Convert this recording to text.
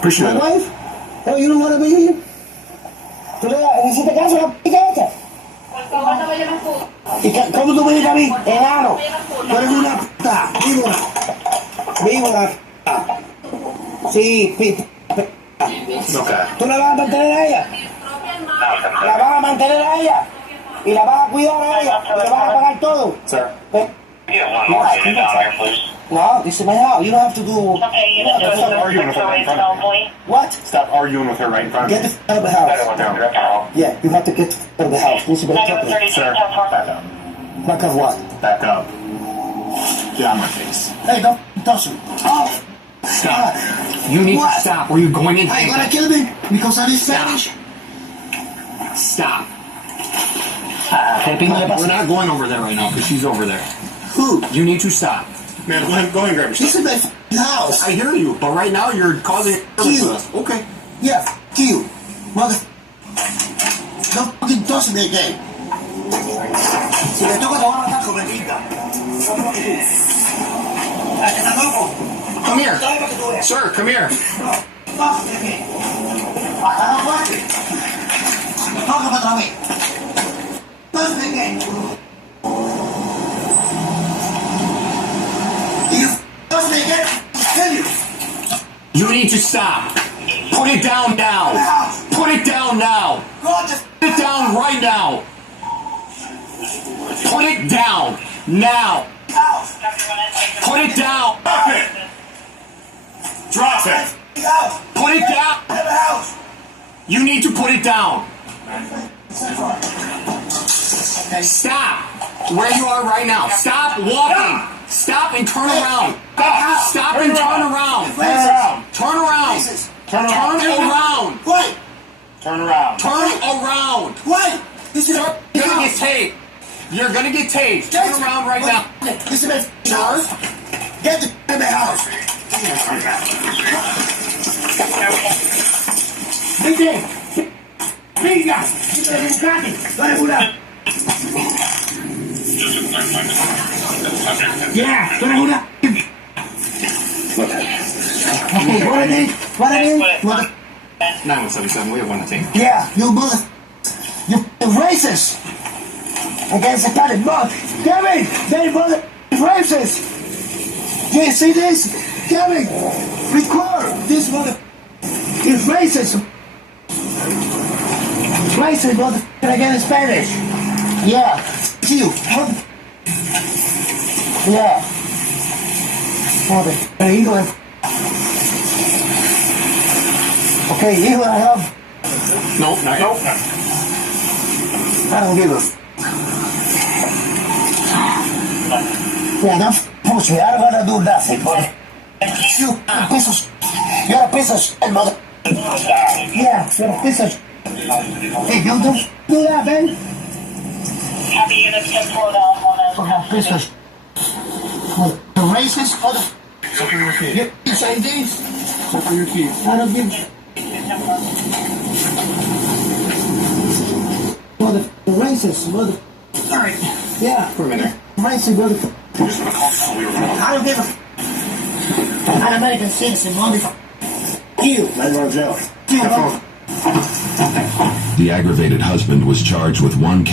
Appreciate it. wife? Oh, you don't want to be here? ¿Tú le hiciste caso a la p*** esta? ¿Cómo tú me dices a mí? Enano. Tú eres una puta. Víbora. Víbora. Sí, Okay. ¿Tú la vas a mantener a ella? La vas a mantener a ella. Y la vas a cuidar a ella. Y le vas a pagar todo. Sir. No, this is my house. You don't have to do... Okay, you don't Stop arguing with her right in front of me. What? Stop arguing with her right in front of Get me. the f out of the house. Yeah, you have to get the f out of the house. This is what I'm talking about. Sir, back up. Back of what? Back up. Get on my face. Hey, don't touch me. Oh! Stop. You need What? to stop or you're going in. Hey, you gonna kill me? Because I need Spanish? Stop. We're We're not going over there right now because she's over there. Who? You need to stop. Man, go ahead and grab your This stuff. is my f***ing house. I hear you, but right now you're causing You. to us. Okay. Yeah, f*** you. Mother... Don't fucking touch me again. Si me toca te voy a matar con bendita. ¿Estás loco? Come here. Dale para que tú veas. Sir, come here. Bájate aquí. Acá no puedes. Tócame otra vez. Touch me again. You touch me again, I'll kill you. You need to stop. Put it down now. Put it down now. Go to Put it down right now. Put it down now. house. Put it down. Drop it. Drop it. House. Put it down. Have a house. You need to put it down. Stop where you are right now. Stop walking. Stop and turn around. Stop and turn around. Turn around. Turn around. Turn Turn around. around. Wait. Turn around. Turn around. Wait. This is You're gonna get tased. You're gonna get tased. Turn around right now. This is my house. Get the out of my house. Vete. Venga. Dale una. Yeah. Dale una. Okay, what I need? What I need? What? 9177, we have one to take. Yeah, you mother. You racist against the planet. Look, Kevin, they mother racist. Do you see this? Kevin, record this mother is racist. Racist mother against Spanish. Yeah, you. Mother. Yeah. Mother. England. Okay, England, I have. Nope, not nope. I don't give a f. Yeah, don't push me. I don't wanna do nothing, boy. You piece of you're a piece of shit, mother. Yeah, you're a piece of shit. Hey, you don't do that, man. Happy units 10-4 down, 1 Fucking piece of shit. The racist, mother. Look at your feet. You say this? Look at your feet. I don't give mother racist, mother. Alright. Yeah. For a minute. Racist, mother. You're just gonna call someone we were wrong. I don't give a f. I'm an American citizen, mother. You. Let's go to jail. You, mother. The aggravated husband was charged with one